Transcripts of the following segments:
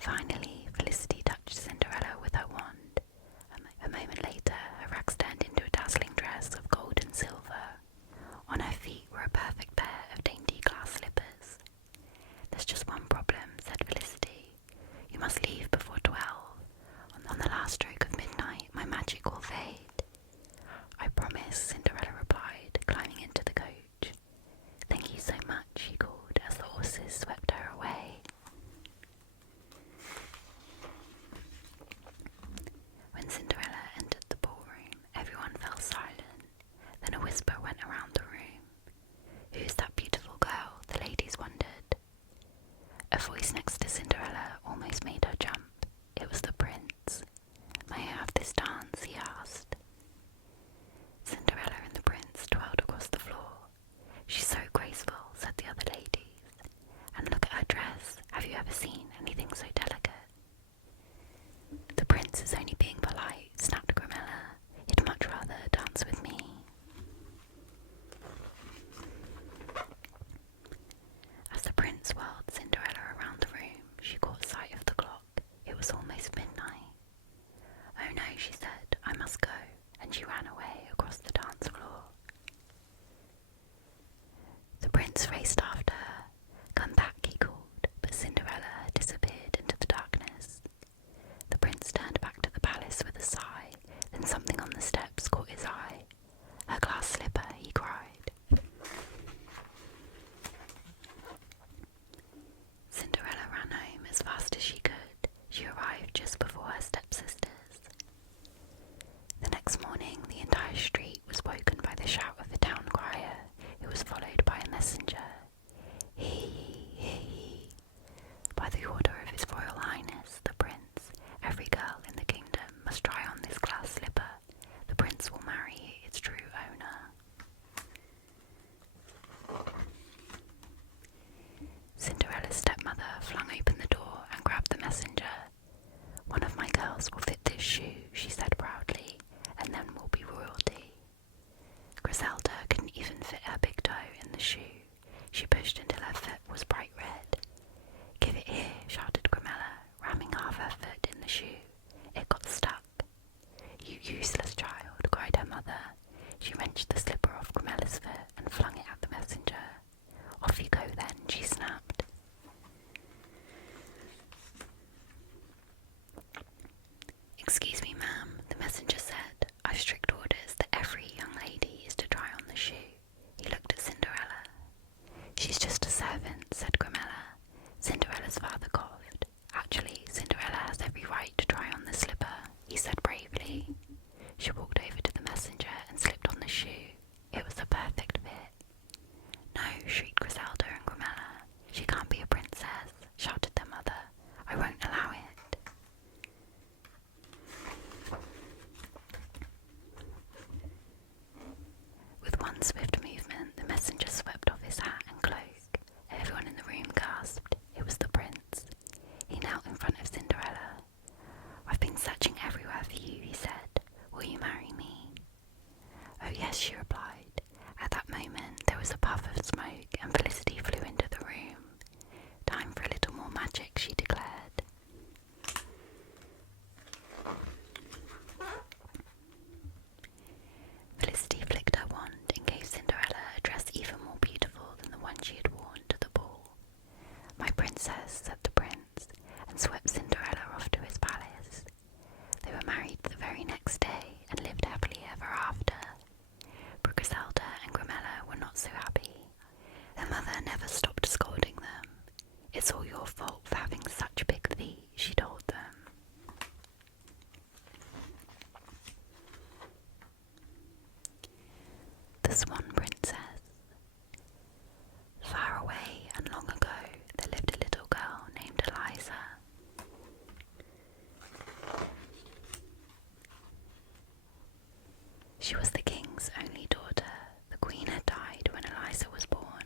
Finally, Felicity touched Cinderella with her wand. A moment later, her rags turned into a dazzling dress of gold and silver. On her feet were a perfect pair of dainty glass slippers. "There's just one problem," said Felicity. "You must leave before 12. On the last stroke of midnight, my magic will fade." "I promise," Cinderella replied, climbing into the coach. "Thank you so much," she called as the horses swept her away. When Cinderella entered the ballroom, everyone fell silent. Then a whisper went around the room. "Who's that beautiful girl?" the ladies wondered. A voice next to Cinderella almost made her jump. It was the prince. "May I have this dance?" he asked. Cinderella and the prince twirled across the floor. "She's so graceful," said the other ladies. "And look at her dress. Have you ever seen anything so delicate?" "The prince is only being polite," snapped Grimella. "He'd much rather dance with me." As the prince whirled Cinderella around the room, she caught sight of the clock. It was almost midnight. "Oh no," she said, "I must go," and she ran away across the dance floor. The prince raced after her. "Come back," he called, but Cinderella had disappeared into the darkness. The prince turned back to the palace with a sigh, then something on the steps caught his eye. "Her glass slipper," he cried. Cinderella ran home as fast as she could. She arrived just before her stepsisters. The next morning, the entire street was woken by the shout of the town crier, who was followed by a messenger. "Hear ye, hear ye. By the order of His Royal Highness, the Prince, every girl in the kingdom must try on this glass slipper. The prince will marry its true owner." Cinderella's stepmother flung open the door and grabbed the messenger. "One of my girls will fit this shoe," she said proudly, "and then we'll be royalty." Griselda couldn't even fit her big toe in the shoe. She pushed until her foot was bright red. "Give it here," shouted Grimella, ramming half her foot in the shoe. It got stuck. "You useless child," cried her mother. She wrenched the slipper off Grimella's foot and flung it at the messenger. "Off you go then," she snapped. "Excuse me, ma'am," the messenger said. "I've strict orders that every young lady is to try on the shoe." He looked at Cinderella. "She's just a servant," said Grimella. Cinderella's father coughed. "Actually, Cinderella has every right to try on the slipper," he said bravely. She walked over to the messenger and slipped on the shoe. It was a perfect fit. "No," shrieked Griselda and Grimella. "She can't be a princess," shouted their mother. "I won't allow it." With one swift movement, the messenger swept off his hat and cloak. Everyone in the room gasped. It was the prince. He knelt in front of Cinderella. "I've been searching everywhere for you," he said. "Will you marry me?" "Oh yes," she replied. At that moment, there was a puff of smoke and Felicity flew into the room. "Time for a little more magic," she declared. Felicity flicked her wand and gave Cinderella a dress even more beautiful than the one she had worn to the ball. "My princess," said the prince, and swept Cinderella off to his palace. They were married the very next day and lived happily ever after. But Griselda and Grimella were not so happy. Their mother never stopped scolding them. "It's all your fault for having such big feet," she told them. The Swan Princess. Far away and long ago, there lived a little girl named Eliza. She was the king's only daughter. The queen had died when Eliza was born,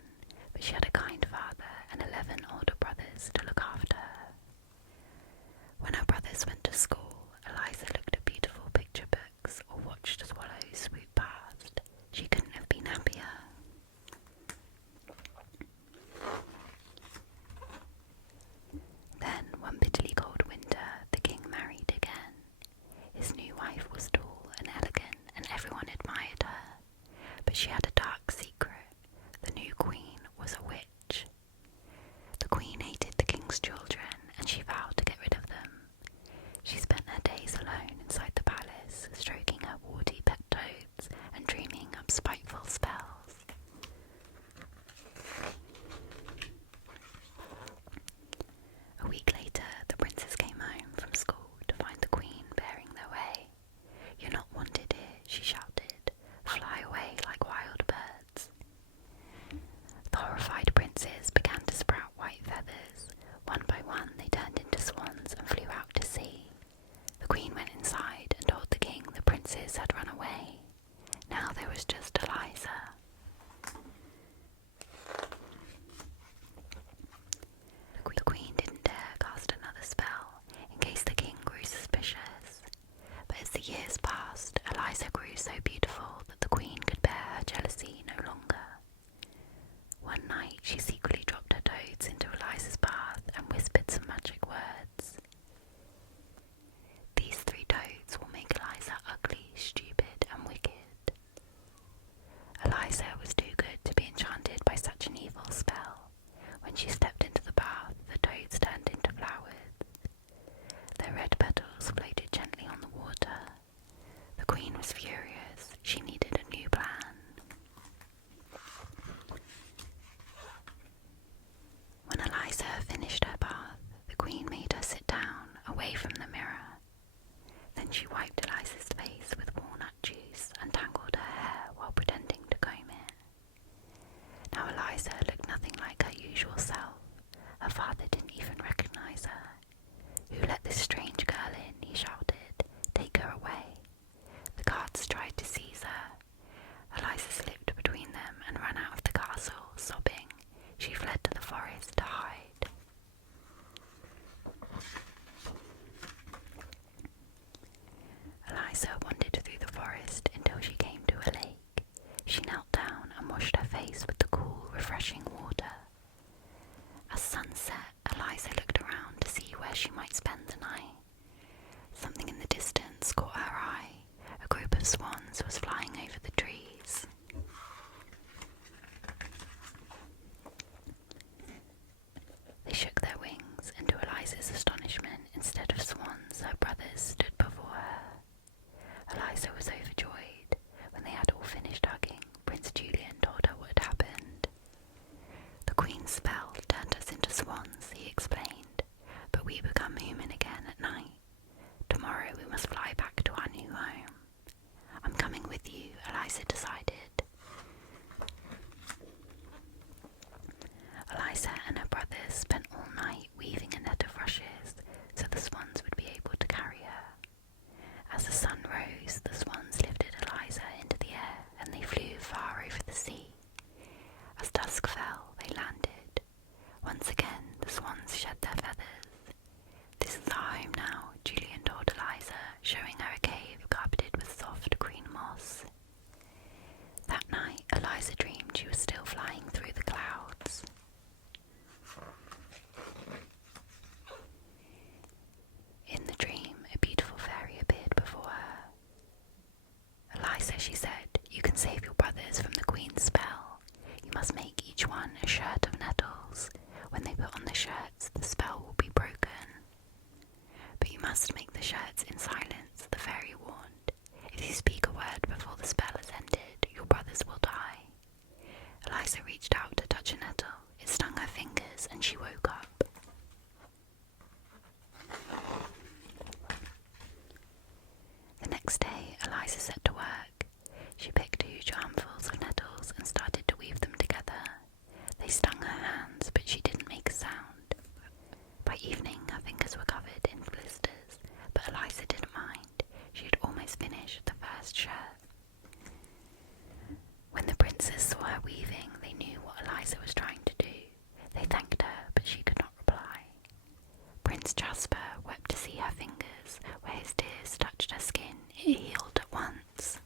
but she had a kind father and 11 older brothers to look after her. When her brothers went to school, Eliza looked at beautiful picture books or watched swallows swoop past. She couldn't have been happier. Then, one bitterly cold she might spend the night. Something in the distance caught her eye. A group of swans was flying over the trees. They shook their wings, and to Eliza's astonishment, instead of swans, her brothers stood before her. Eliza was overjoyed. When they had all finished hugging, Prince Julian told her what had happened. The Queen's spell turned us into swans, he explained, but we become human again at night. Tomorrow we must fly back to our new home. I'm coming with you, Eliza decided. Eliza and her brothers spent all night weaving a net of rushes so the swans would be able to carry her. As the sun rose, the swans lifted Eliza into the air and they flew far over the sea. As dusk fell, they landed. Once again, the swans shed their feathers. This is our home now, Julian told Eliza, showing her a cave carpeted with soft green moss. That night, Eliza dreamed she was still flying through the clouds. In the dream, a beautiful fairy appeared before her. Eliza, she said, you can save your brothers from the Queen's spell. You must make each one a shirt of nettles. When they put on the shirts, the spell will be broken. But you must make the shirts in silence, the fairy warned. If you speak a word before the spell has ended, your brothers will die. Eliza reached out to touch a nettle. It stung her fingers and she woke up. The next day, Eliza set to work. She picked huge armfuls of nettles and started to weave them together. They stung her hands, but she didn't make a sound. By evening, her fingers were covered in blisters, but Eliza didn't mind. She had almost finished the first shirt. When the princes saw her weaving, they knew what Eliza was trying to do. They thanked her, but she could not reply. Prince Jasper wept to see her fingers. Where his tears touched her skin, it healed at once.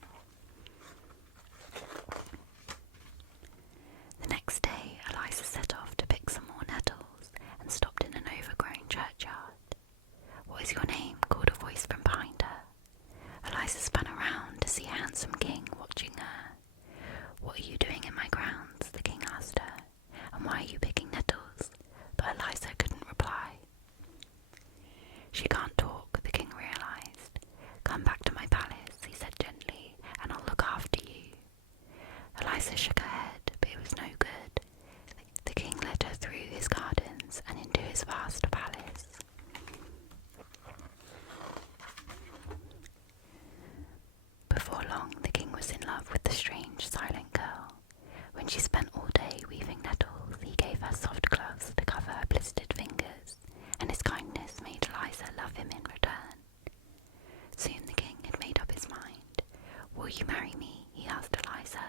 The next day, Eliza set off to pick some more nettles and stopped in an overgrown churchyard. What is your name? Called a voice from behind her. Eliza spun around to see a handsome king watching her. What are you doing in my grounds? The king asked her. And why are you picking nettles? But Eliza couldn't reply. She can't talk, the king realized. Come back to my palace, he said gently, and I'll look after you. Eliza shook her head, but it was no good. The king led her through his gardens and into his vast palace. Before long, the king was in love with the strange, silent girl. When she spent all day weaving nettles, he gave her soft gloves to cover her blistered fingers, and his kindness made Eliza love him in return. Soon the king had made up his mind. Will you marry me? He asked Eliza.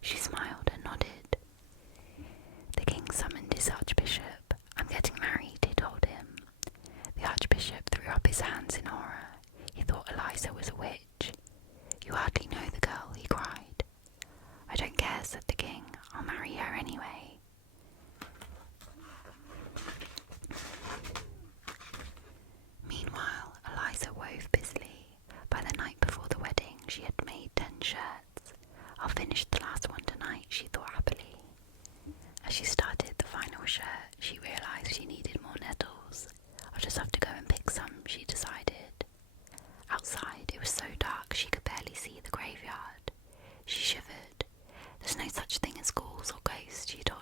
She smiled and nodded. The king summoned his archbishop. I'm getting married, he told him. The archbishop threw up his hands in horror. He thought Eliza was a witch. You hardly know the girl, he cried. I don't care, said the king. I'll marry her anyway. Meanwhile, Eliza wove busily. By the night before the wedding, she had made 10 shirts. I'll finish the last one tonight, she thought happily. As she started the final shirt, she realized she needed more nettles. I'll just have to go and pick some, she decided. Outside, it was so dark she could barely see the graveyard. She shivered. There's no such thing as ghouls or ghosts, she told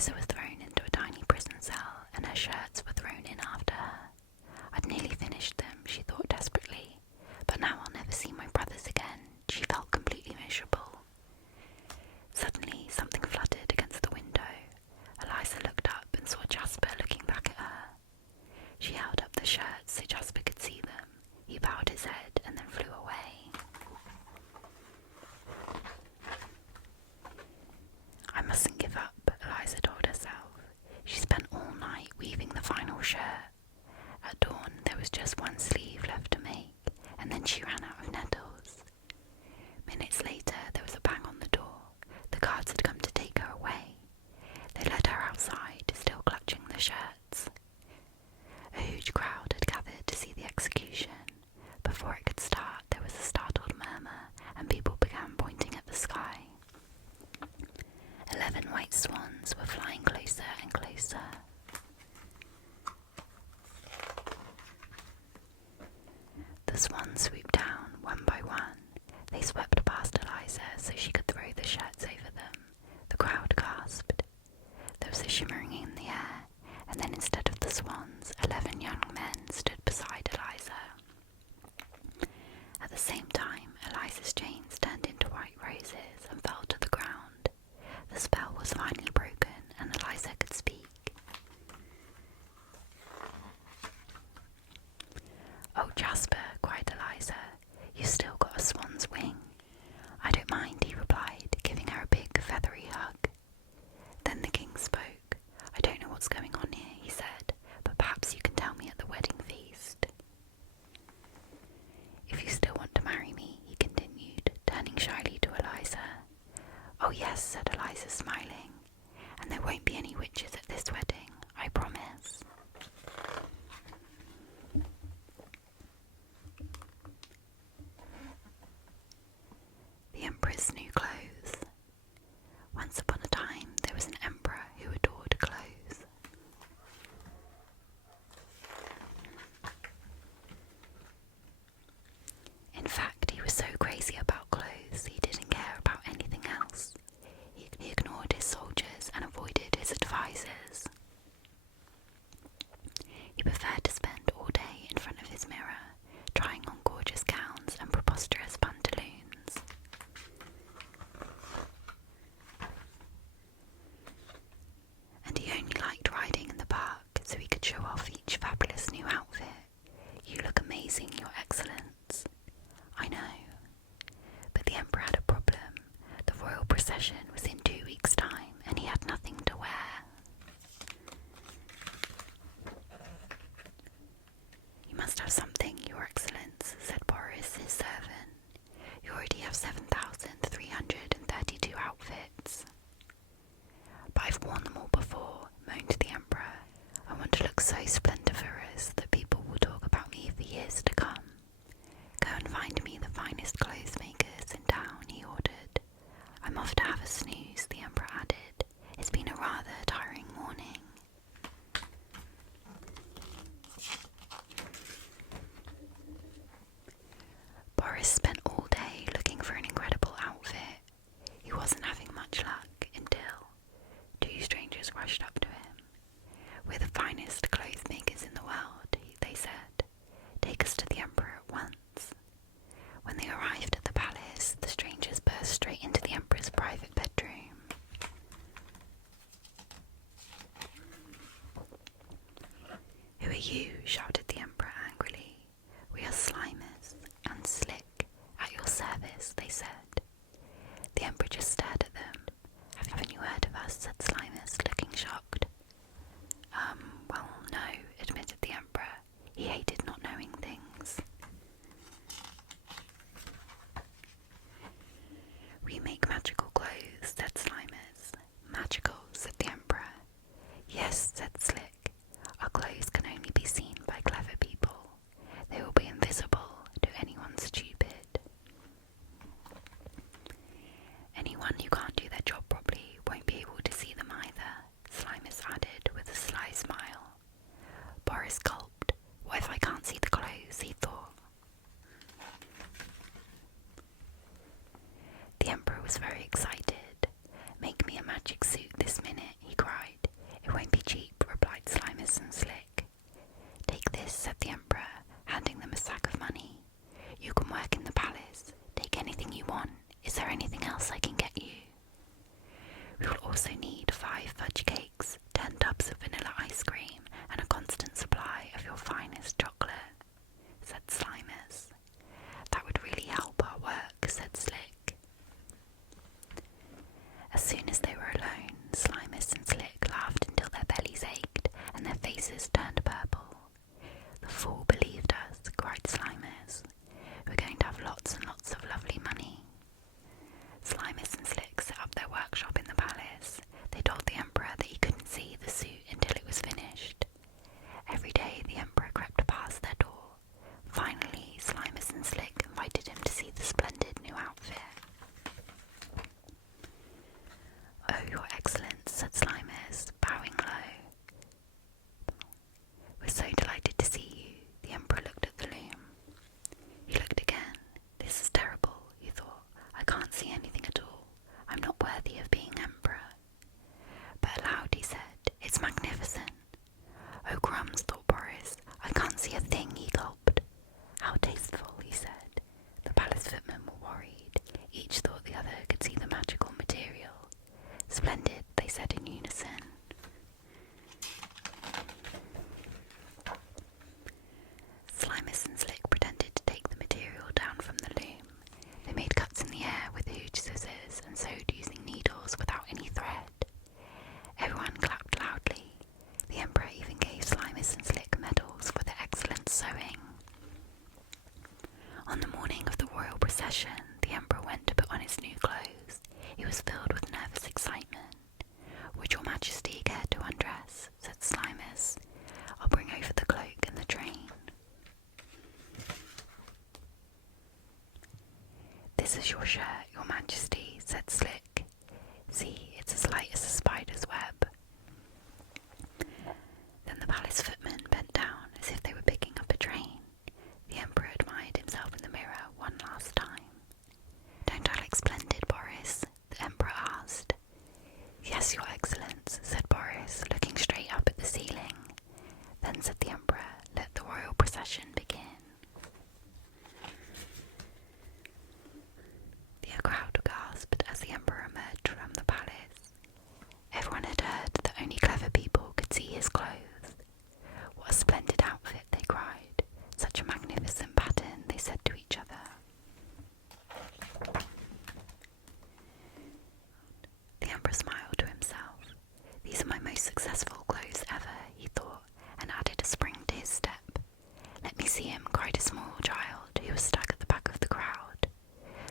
Eliza was thrown into a tiny prison cell and her shirts were thrown in after her. I'd nearly finished them, she thought desperately, but now I'll never see my brothers again. She felt completely miserable. Suddenly, something fluttered against the window. Eliza looked up and saw Jasper looking back at her. She held up the shirts so Jasper could see them. He bowed his head and then flew away. I mustn't give up, Eliza told herself. She spent all night weaving the final shirt. At dawn, there was just one sleeve left to make, and then she ran out of nettles. Minutes later, there was a bang on the door. The guards had come to take her away. They led her outside, still clutching the shirts. A huge crowd had gathered to see the execution. Before it could start, there was a startled murmur, and people began pointing at the sky. 11 white swans were flying closer and closer. The swans swooped down one by one. They swept past Eliza so she could throw the shirts over them. The crowd gasped. There was a shimmering in the air, and then instead of the swans, 11 young men stood beside Eliza. At the same time, Eliza's chains turned into white roses and fell to the ground. The spell was finally broken, and Eliza could speak. "Oh, Jasper," cried Eliza, "you've still got a swan's wing." "I don't mind," he replied, giving her a big feathery hug. Then the king spoke. "I don't know what's going on here," he said, "but perhaps you can tell me at the wedding feast." "If you still want to marry me," he continued, turning shyly to Eliza. "Oh yes," said Eliza, smiling, "and there won't be any witches at this wedding, I promise." The Emperor's new clothes. Once upon a time, there was an emperor who adored clothes. In fact, he was so crazy about clothes, he didn't care about anything else. He ignored his soldiers and avoided his advisors. He preferred to spend all day in front of his mirror, trying on gorgeous gowns and preposterous pantaloons. And he only liked riding in the park so he could show off each fabulous new outfit. "You look amazing, Your Excellence." "I know." But the Emperor had a problem. The royal procession was in 2 weeks' time and he had nothing to wear. "You must have something, Your Excellence," said Boris, his servant. "You already have 7,332 outfits." "But I've worn them all before," moaned the Emperor. "I want to look so splendiferous that people will talk about me for years to come. Go and find me the finest clothes makers in town," he ordered. "I'm off to have a snooze," the Emperor added. "It's been a rather tiring morning." Boris spent all day looking for an incredible outfit. He wasn't having much luck until 2 strangers rushed up to him. "We're the finest clothes makers in the world," they said. "Take us to the Emperor at once." When they arrived at the palace, the strangers burst straight into the Emperor's private bedroom. "Who are you?" shouted the Emperor angrily. "We are Slimus and Slick, at your service," they said. The Emperor just stared at them. "Haven't you heard of us?" said Slimus, looking shocked. Well, no," admitted the Emperor. He hated not knowing things. "We make magical clothes," said Slimus. "Magical," said the Emperor. "Yes," said Slick. "Our clothes can only be seen by clever As soon as they were alone, Slimus and Slick laughed until their bellies ached and their faces turned purple. "The fool believed us," cried Slimus. "We're going to have lots and lots of lovely money." Slimus and Slick set up their workshop in the palace. They told the Emperor that he couldn't see the suit until it was finished. Every day the Emperor crept past their door. Finally, Slimus and Slick invited him to see the splendid new outfit. "Oh, Your Excellence," said Slimus, bowing low. "We're so delighted to see you." The Emperor looked at the loom. He looked again. "This is terrible," he thought. "I can't see anything at all. I'm not worthy of being Emperor." But aloud he said, "It's magnificent." "Oh, crumbs," thought Boris. "I can't see a thing," he gulped. "How tasteful," he said. The palace footmen were worried. Each thought the other could see the magical material. "Splendid," they said in unison. Slimus and Slick pretended to take the material down from the loom. They made cuts in the air with huge scissors and sewed using needles without any thread. Everyone clapped loudly. The Emperor even gave Slimus and Slick medals for their excellent sewing. On the morning of the royal procession, the Emperor went to put on his new clothes. He was filled with nervous excitement. "Would Your Majesty care to undress?" said Slimus. "I'll bring over the cloak and the train." "This is your shirt, Your Majesty," said Slick. "See, it's as light as a spider's web." Then the palace footmen bent down as if they were picking up a train. The Emperor admired himself in the mirror one last time. "Don't I look splendid, Boris?" the Emperor asked. "Yes, Your Excellence," said Boris, looking straight up at the ceiling. Then said the Emperor, "Let the royal procession begin." The crowd gasped as the Emperor emerged from the palace. Everyone had heard that only clever people could see his clothes. "What a splendid outfit," they cried. "Such a magnificent pattern," they said to each other. The Emperor smiled to himself. "These are my most successful clothes ever," he thought, and added a spring to his step. "Let me see him," cried a small child who was stuck at the back of the crowd.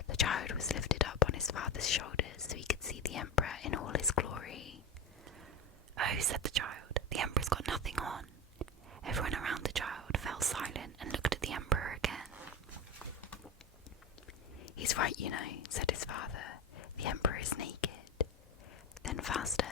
The child was lifted up on his father's shoulders so he could see the Emperor in all his glory. "Oh," said the child, "the Emperor's got nothing on." Everyone around the child fell silent and looked at the Emperor again. "He's right, you know," said his father. "The Emperor is naked." Then faster